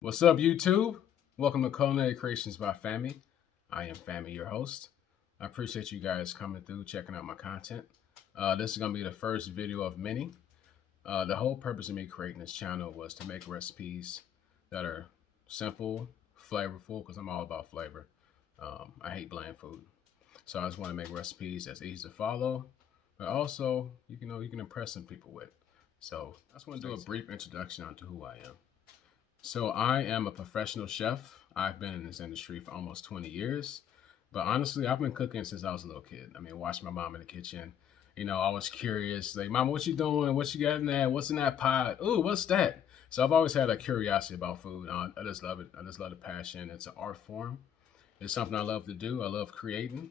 What's up, YouTube? Welcome to Culinary Creations by Fami. I am Fami, your host. I appreciate you guys coming through, checking out my content. This is going to be the first video of many. The whole purpose of me creating this channel was to make recipes that are simple, flavorful, because I'm all about flavor. I hate bland food. So I just want to make recipes that's easy to follow, but also you can impress some people with. So I just want to do a brief introduction onto who I am. So I am a professional chef. I've been in this industry for almost 20 years. But honestly, I've been cooking since I was a little kid. I mean, watching my mom in the kitchen. I was curious, like, Mama, what you doing? What you got in there? What's in that pot? Ooh, what's that? So I've always had a curiosity about food. I just love it. I just love the passion. It's an art form. It's something I love to do. I love creating.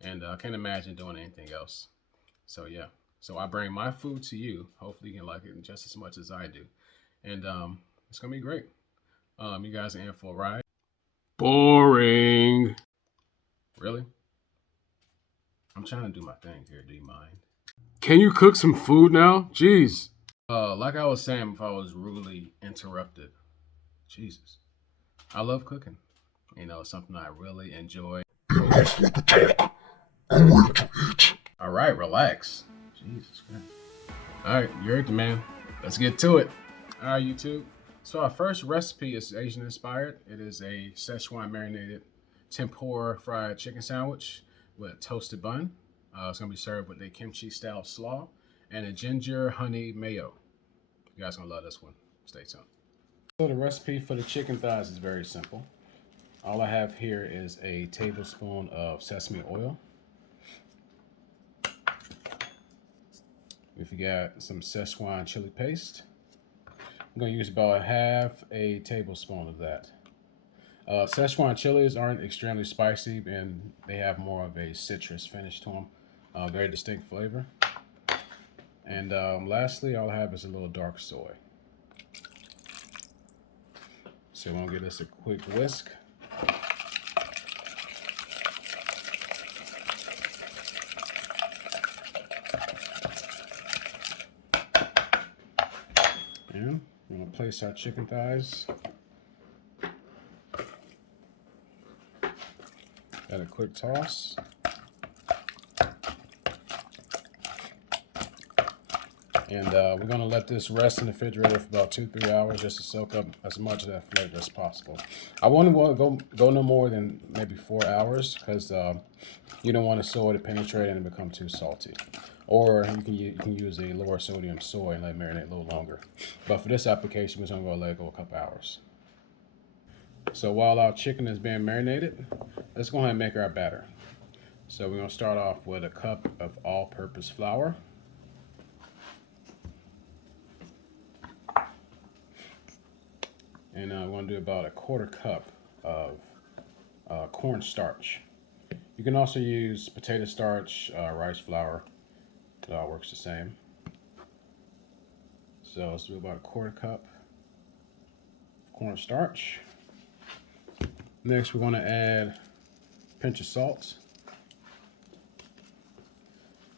And I can't imagine doing anything else. So yeah. So I bring my food to you. Hopefully you can like it just as much as I do. And it's gonna be great. You guys are in for a ride. Boring. Really? I'm trying to do my thing here. Do you mind? Can you cook some food now? Jeez. Like I was saying before I was rudely interrupted. Jesus. I love cooking. It's something I really enjoy. Enough with the talk. I'm ready to eat. All right, relax. Jesus Christ. All right, you're it, man. Let's get to it. All right, YouTube. So our first recipe is Asian inspired. It is a Szechuan marinated tempura fried chicken sandwich with a toasted bun. It's gonna be served with a kimchi style slaw and a ginger honey mayo. You guys gonna love this one. Stay tuned. So the recipe for the chicken thighs is very simple. All I have here is a tablespoon of sesame oil. If you got some Szechuan chili paste, I'm going to use about half a tablespoon of that. Szechuan chilies aren't extremely spicy and they have more of a citrus finish to them. Very distinct flavor. And lastly, all I have is a little dark soy. So we're going to give this a quick whisk. And we're going to place our chicken thighs. Got a quick toss. And we're going to let this rest in the refrigerator for about 2-3 hours just to soak up as much of that flavor as possible. I wouldn't want to go no more than maybe 4 hours because you don't want the soy to penetrate and become too salty. Or you can use a lower sodium soy and let it marinate a little longer. But for this application, we're just going to let it go a couple hours. So while our chicken is being marinated, let's go ahead and make our batter. So we're going to start off with a cup of all-purpose flour. And we're going to do about a 1/4 cup of cornstarch. You can also use potato starch, rice flour. It all works the same. So let's do about a 1/4 cup of cornstarch. Next, we're going to add a pinch of salt,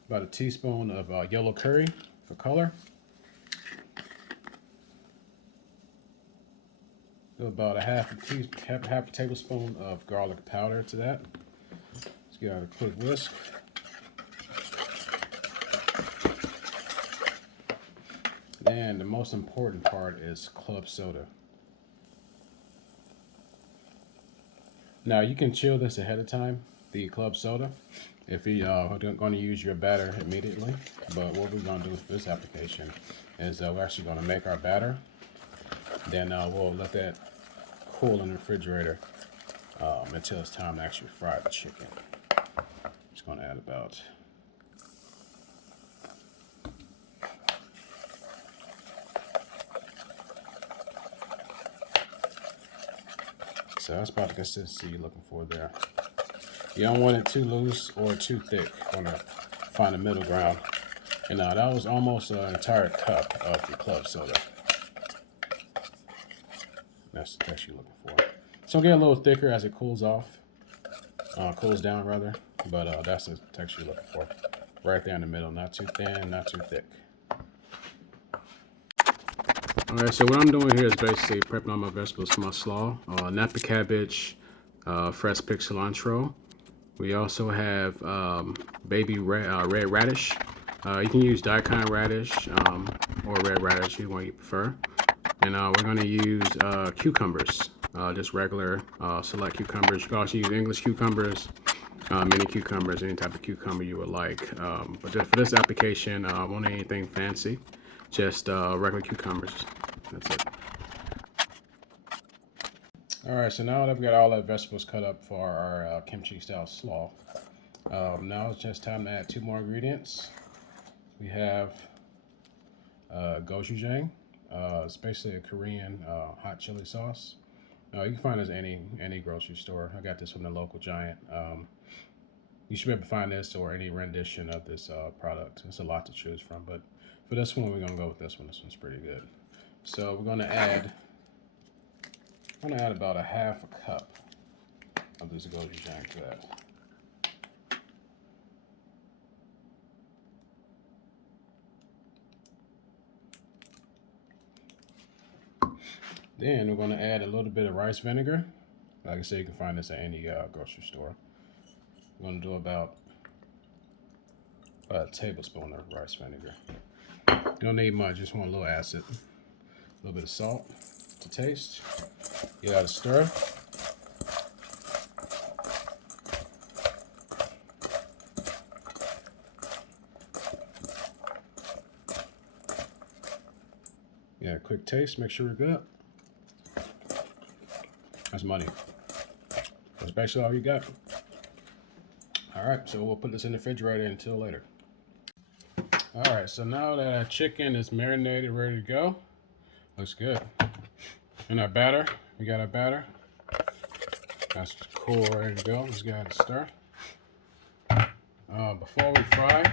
about a teaspoon of yellow curry for color. Do about a half a tablespoon of garlic powder to that. Let's give it a quick whisk. And the most important part is club soda. Now you can chill this ahead of time, the club soda, if you are going to use your batter immediately. But what we're going to do for this application is we're actually going to make our batter. Then we'll let that cool in the refrigerator until it's time to actually fry the chicken. Just going to add about so that's about the consistency you're looking for there. You don't want it too loose or too thick. You want to find a middle ground. And that was almost an entire cup of the club soda. That's the texture you're looking for. So it'll get a little thicker as it cools down rather. But that's the texture you're looking for. Right there in the middle, not too thin, not too thick. All right, so what I'm doing here is basically prepping all my vegetables for my slaw. Napa cabbage, fresh picked cilantro. We also have baby red radish. You can use daikon radish or red radish, either one you prefer. And we're going to use cucumbers, just regular select cucumbers. You can also use English cucumbers, mini cucumbers, any type of cucumber you would like. But just for this application, I won't need anything fancy, just regular cucumbers. That's it. All right, so now that I've got all our vegetables cut up for our kimchi style slaw, now it's just time to add 2 more ingredients. We have gochujang. It's basically a Korean hot chili sauce. You can find this at any grocery store. I got this from the local Giant. You should be able to find this or any rendition of this product. There's a lot to choose from, but for this one, we're gonna go with this one. This one's pretty good. So we're gonna add about a half a cup of this gochujang to that. Then we're going to add a little bit of rice vinegar. Like I said, you can find this at any grocery store. We're going to do about a tablespoon of rice vinegar. You don't need much, just want a little acid. A little bit of salt to taste. Get out of stir. Yeah, quick taste, make sure we're good. That's money. That's basically all you got. All right, so we'll put this in the refrigerator until later. All right, so now that our chicken is marinated, ready to go, looks good. And our batter, we got our batter. That's cool, ready to go. Let's go ahead and stir. Before we fry,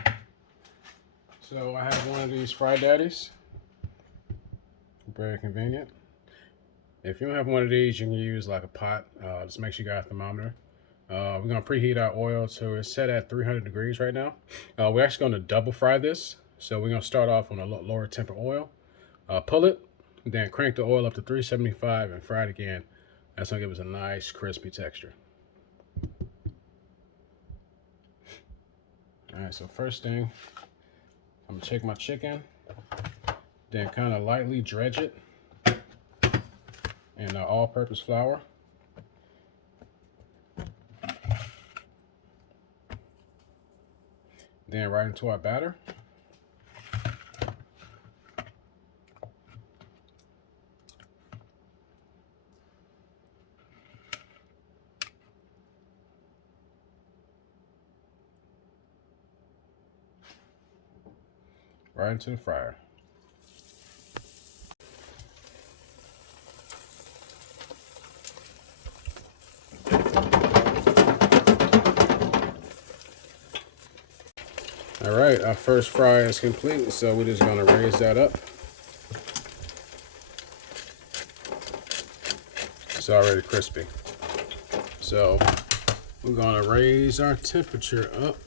so I have one of these Fry Daddies. Very convenient. If you don't have one of these, you can use like a pot. Just make sure you got a thermometer. We're gonna preheat our oil, so it's set at 300 degrees right now. We're actually gonna double fry this. So we're gonna start off on a lower temper oil, pull it, then crank the oil up to 375 and fry it again. That's gonna give us a nice crispy texture. All right, so first thing, I'm gonna take my chicken, then kind of lightly dredge it in all-purpose flour. Then right into our batter. Right into the fryer. All right, our first fry is complete, so we're just gonna raise that up. It's already crispy. So we're gonna raise our temperature up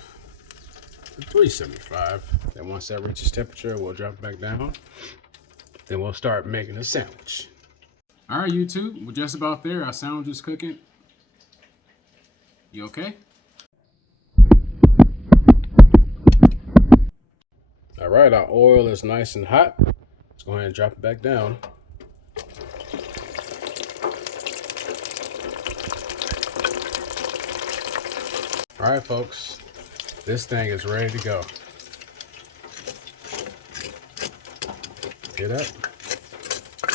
to 375. Then once that reaches temperature, we'll drop it back down. Then we'll start making a sandwich. All right, YouTube, we're just about there. Our sandwich is cooking. You okay? All right, our oil is nice and hot. Let's go ahead and drop it back down. All right, folks, this thing is ready to go. Hear that?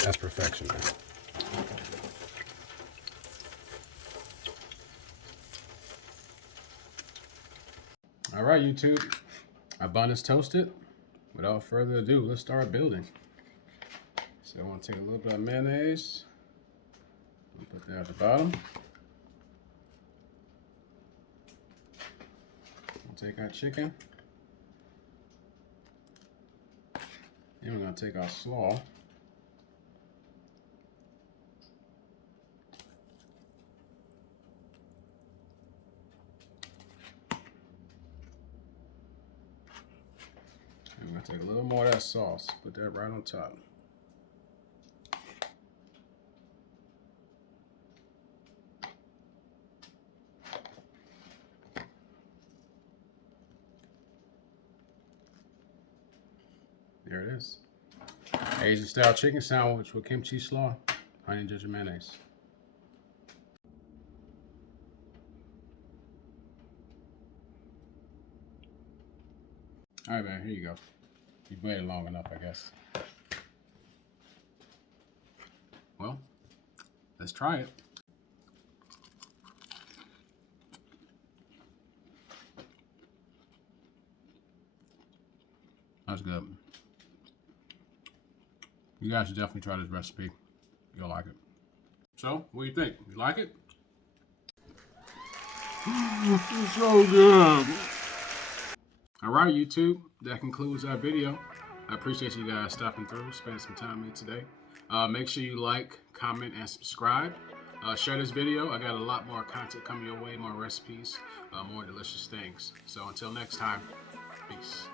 That's perfection, man. All right, YouTube, our bun is toasted. Without further ado, let's start building. So I want to take a little bit of mayonnaise and put that at the bottom. We'll take our chicken. Then we're going to take our slaw. And we're going to take a little more of that sauce, put that right on top. There it is. Asian style chicken sandwich with kimchi slaw, honey and ginger mayonnaise. All right, man, here you go. You've made it long enough, I guess. Well, let's try it. That's good. You guys should definitely try this recipe. You'll like it. So, what do you think? You like it? It's so good. All right, YouTube. That concludes our video. I appreciate you guys stopping through, spending some time with me today. Make sure you like, comment, and subscribe. Share this video. I got a lot more content coming your way, more recipes, more delicious things. So until next time, peace.